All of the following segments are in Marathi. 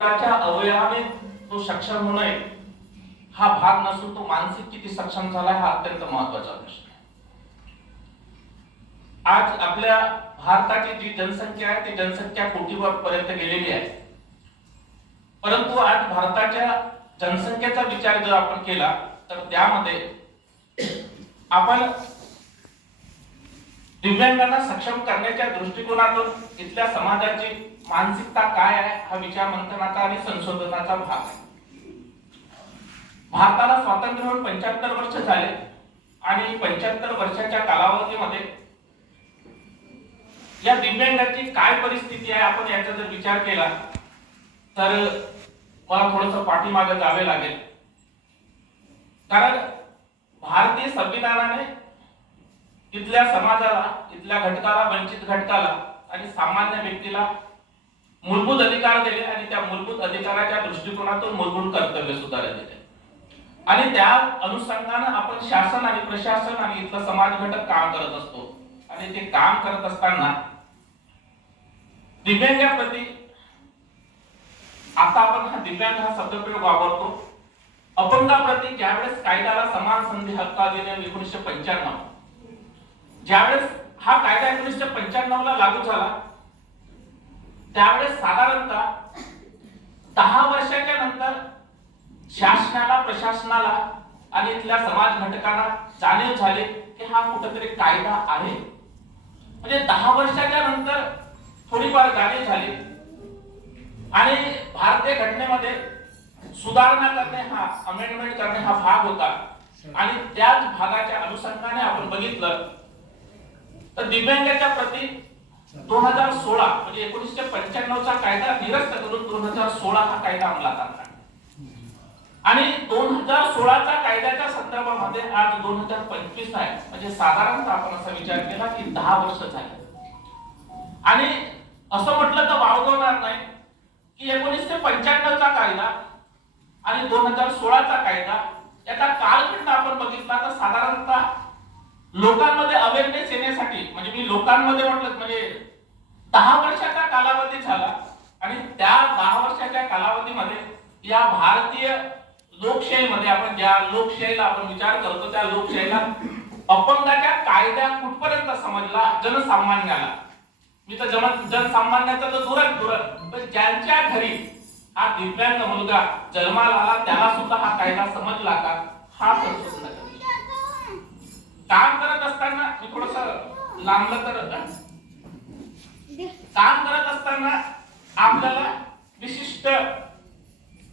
त्याच्या अवयवाने तो सक्षम होणे हा भाग नसून तो मानसिक किती सक्षम झाला हा अत्यंत महत्त्वाचा प्रश्न आज आपल्या भारताची जी जनसंख्या आहे ती जनसंख्या कोटीवर पर्यंत गेलेली आहे. परंतु आज भारताच्या जनसंख्येचा विचार जर आपण केला तर त्यामध्ये आपण दिव्यांगांना सक्षम करण्याच्या दृष्टिकोनातून इथल्या समाजाची मानसिकता काय आहे हा विचार मंथनाचा आणि संशोधनाचा भाग आहे. भारताला स्वातंत्र्य होऊन पंच्याहत्तर वर्ष झाले आणि पंच्याहत्तर वर्षाच्या कालावधीमध्ये या दिव्यांगाची काय परिस्थिती आहे आपण याचा जर विचार केला तर मला थोडस पाठीमागे जावे लागेल. कारण भारतीय संविधानाने इथल्या समाजाला इथल्या घटकाला वंचित घटकाला आणि सामान्य व्यक्तीला मूलभूत अधिकार दिले आणि त्या मूलभूत अधिकाराच्या दृष्टिकोनातून मूलभूत कर्तव्य सुधारले दिले आणि त्या अनुषंगानं आपण शासन आणि प्रशासन आणि इथलं समाज घटक काम करत असतो. आणि ते काम करत असताना दिव्यांगाप्रती आता आपण हा दिव्यांग हा शब्दप्रयोग वापरतो. अपंगाप्रती ज्यावेळेस कायद्याला समान संधी हक्क दिले एकोणीसशे पंच्याण्णव ज्यावेळेस हा कायदा एकोणीसशे पंच्याण्णव ला लागू झाला त्यावेळेस साधारणतः दहा वर्षाच्या नंतर शासनाला प्रशासनाला आणि इथल्या समाज घटकांना जाणीव झाले की हा कुठेतरी कायदा आहे. म्हणजे दहा वर्षाच्या नंतर थोडीफार जाणीव झाली. आणि भारतीय घटनेमध्ये सुधारणा करणे हा अमेंडमेंट करणे हा भाग होता. आणि त्याच भागाच्या अनुषंगाने आपण बघितलं तर दिव्यांगाच्या प्रती दोन हजार सोळा म्हणजे एकोणीसशे पंच्याण्णवचा कायदा निरस्त करून दोन हजार सोळा हा कायदा अंमलात आणला. आणि दोन हजार सोळाचा कायद्याच्या संदर्भामध्ये आज दोन हजार पंचवीस आहे. म्हणजे साधारणतः आपण असा विचार केला की दहा वर्ष झाले. आणि असं म्हटलं तर वावगवणार नाही की एकोणीसशे पंच्याण्णव चा कायदा आणि दोन हजार सोळाचा कायदा याचा कालखंड आपण बघितला तर साधारणतः लोकांमध्ये मी लोकांमध्ये म्हटलं म्हणजे दहा वर्षाचा कालावधी झाला आणि त्या दहा वर्षाच्या कालावधीमध्ये या भारतीय लोकशाहीमध्ये आपण ज्या लोकशाहीला आपण विचार करतो त्या लोकशाहीला अपंगाच्या कायद्या कुठपर्यंत समजला? जनसामान्याला. मी तर जन जनसामान्याचा तर दूरच दूर पण ज्यांच्या घरी हा दिव्यांग मुलगा जन्माला आला त्याला सुद्धा हा कायदा समजला का? हा प्रश्न काम करत असताना मी थोडस लांबलं तर काम करत असताना आपल्याला विशिष्ट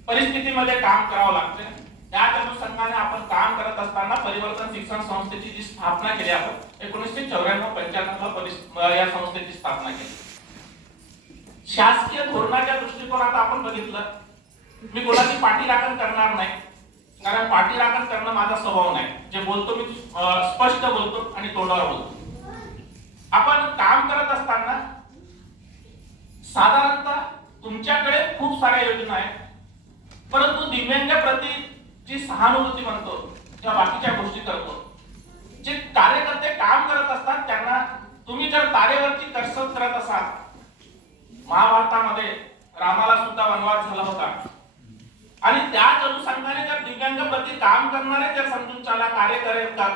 परिस्थितीमध्ये काम करावं लागतं. त्याच अनुषंगाने आपण काम करत असताना परिवर्तन शिक्षण संस्थेची जी स्थापना केली आपण एकोणीसशे चौऱ्याण्णव पंच्याण्णव ला या संस्थेची स्थापना केली. शासकीय धोरणाच्या दृष्टिकोनात आपण बघितलं मी कोणाची पाठीराखण करणार नाही. कारण पाठीराखण करणं माझा स्वभाव नाही. जे बोलतो मी स्पष्ट बोलतो आणि तोंडावर बोलतो आपण काम करत असताना साधारणतः तुमच्याकडे खूप साऱ्या योजना आहेत. परंतु दिव्यांगाप्रती जी सहानुभूती म्हणतो किंवा बाकीच्या गोष्टी करतो जे कार्यकर्ते काम करत असतात त्यांना तुम्ही जर तारेवरची कसरत करत असाल महाभारतामध्ये रामाला सुद्धा वनवास झाला होता. आणि त्याच अनुषंगाने जर दिव्यांग प्रती काम करणारे जर समजून चला कार्य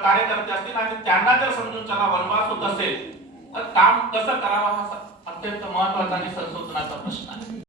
कार्यकर्ते असतील आणि त्यांना जर समजून चला वनवास होत असेल तर काम कसं करावं हा अत्यंत महत्त्वाचा आणि संशोधनाचा प्रश्न आहे.